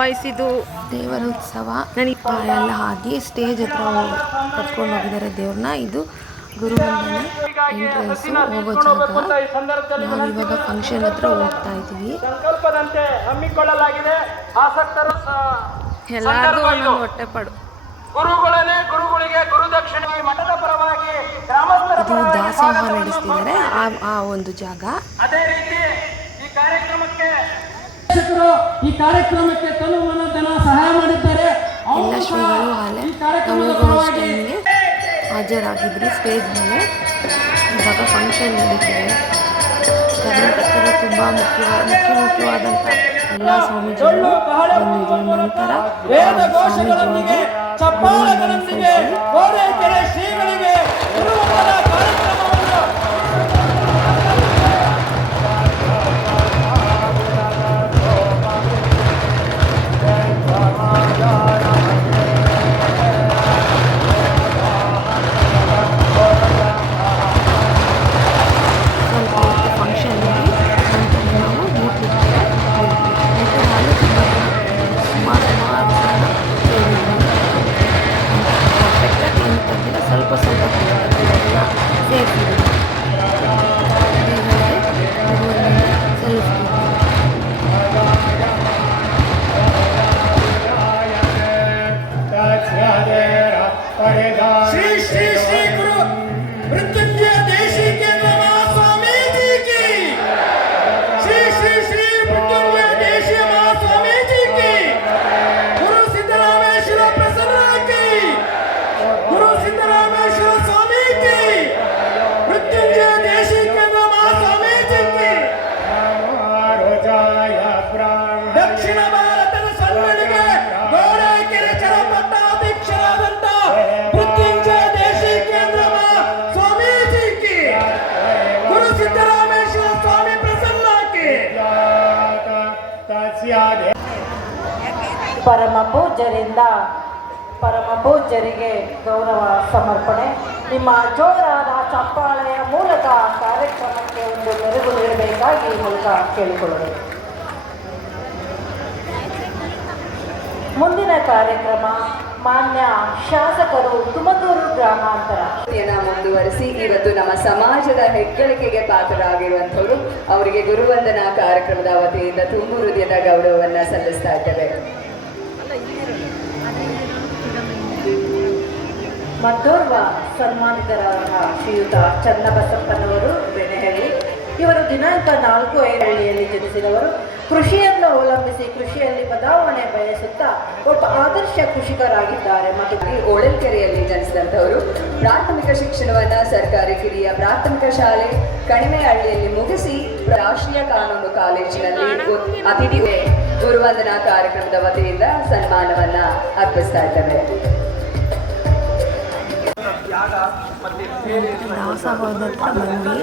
ವಯಸ್ಸಿದು ದೇವರ ಉತ್ಸವ ಎಲ್ಲ ಆಗಿ ಸ್ಟೇಜ್ ಹತ್ರ ಕರ್ಕೊಂಡು ಹೋಗಿದ್ದಾರೆ ದೇವ್ರನ್ನ. ಇದು ಗುರುವಂದನೆ ಎಂಟ್ರೆನ್ಸ್ ಹೋಗೋ ಜಾಗ. ನಾವಿವಾಗ ಫಂಕ್ಷನ್ ಹತ್ರ ಹೋಗ್ತಾ ಇದ್ದೀವಿ. ಎಲ್ಲಾರ್ದು ಒಂದೊಂದು ಹೊಟ್ಟೆಪಾಡು. ಇದು ದಾಸೋಹ ನಡೆಸ್ತಿದ್ದಾರೆ ಆ ಒಂದು ಜಾಗ. ಈ ಕಾರ್ಯಕ್ರಮಕ್ಕೆ ತನು ಮನ ಧನ ಸಹಾಯ ಮಾಡಿದ್ದಾರೆ. ಎಲ್ಲ ಶ್ರೀಗಳು ಹಾಲೆ ಟೈಮ್ಗೆ ಹಾಜರಾಗಿದ್ರು ಸ್ಟೇಜ್ ಮೇಲೆ. ಇವಾಗ ಫಂಕ್ಷನ್ ನಡೀತಿದೆ. ಕರ್ನಾಟಕದ ತುಂಬ ಮುಖ್ಯವಾದಂಥ ಎಲ್ಲ ಸ್ವಾಮೀಜಿಗಳು ಬಂದಿದ್ರು. ನಂತರ ಸ್ವಾಮೀಜಿಗಳಿಗೆ ದಕ್ಷಿಣ ಭಾರತದ ಸನ್ಮಣಿಗೆ ಗೋರೆಕೆರೆ ಚರಪಟ್ಟಾಧ್ಯಕ್ಷರಾದಂತ ಮೃತ್ಯುಂಜಯ ದೇಶಿ ಕೇಂದ್ರ ಸ್ವಾಮೀಜಿಗೆ ಗುರು ಸಿದ್ದರಾಮೇಶ್ವರ ಸ್ವಾಮಿ ಪ್ರಸನ್ನಕ್ಕೆ ಪರಮ ಪೂಜ್ಯರಿಗೆ ಗೌರವ ಸಮರ್ಪಣೆ. ನಿಮ್ಮ ಜೋರಾದ ಚಪ್ಪಾಳೆಯ ಮೂಲಕ ಕಾರ್ಯಕ್ರಮಕ್ಕೆ ಒಂದು ಮೆರುಗು ನೀಡಬೇಕಾಗಿ ಮೂಲಕ ಕೇಳಿಕೊಳ್ಳಬೇಕು. ಮುಂದಿನ ಕಾರ್ಯಕ್ರಮ ಮಾನ್ಯ ಶಾಸಕರು ತುಮಕೂರು ಗ್ರಾಮಾಂತರ ಮುಂದುವರಿಸಿ ಇವತ್ತು ನಮ್ಮ ಸಮಾಜದ ಹೆಗ್ಗಳಿಕೆಗೆ ಪಾತ್ರರಾಗಿರುವಂಥವರು ಅವರಿಗೆ ಗುರುವಂದನಾ ಕಾರ್ಯಕ್ರಮದ ವತಿಯಿಂದ ತುಂಬು ಹೃದಯದ ಗೌರವವನ್ನು ಸಲ್ಲಿಸ್ತಾ ಇದ್ದೇವೆ. ಮತ್ತೋರ್ವ ಸನ್ಮಾನಿತರಾದ ಶ್ರೀಯುತ ಚನ್ನಬಸಪ್ಪನವರು ಬೆನೆಹಳ್ಳಿ. ಇವರು ದಿನಾಂಕ 4/7 ಜನಿಸಿದವರು. ಕೃಷಿಯನ್ನು ಅವಲಂಬಿಸಿ ಕೃಷಿಯಲ್ಲಿ ಬದಲಾವಣೆ ಬಯಸುತ್ತಾ ಒಬ್ಬ ಆದರ್ಶ ಕೃಷಿಕರಾಗಿದ್ದಾರೆ. ಮತ್ತು ಓಳಲ್ಕೆರೆಯಲ್ಲಿ ಜನಿಸಿದಂಥವರು. ಪ್ರಾಥಮಿಕ ಶಿಕ್ಷಣವನ್ನು ಸರ್ಕಾರಿ ಕಿರಿಯ ಪ್ರಾಥಮಿಕ ಶಾಲೆ ಕಣಿಮೆಹಳ್ಳಿಯಲ್ಲಿ ಮುಗಿಸಿ ರಾಷ್ಟ್ರೀಯ ಕಾನೂನು ಕಾಲೇಜಿನಲ್ಲಿ ಅತಿಥಿಗೆ ಗುರುವಂದನಾ ಕಾರ್ಯಕ್ರಮದ ವತಿಯಿಂದ ಸನ್ಮಾನವನ್ನ ಅರ್ಪಿಸ್ತಾ ಇದ್ದೇವೆ. ದಾಸೋಹದ ಹತ್ರ ಬಂದ್ವಿ.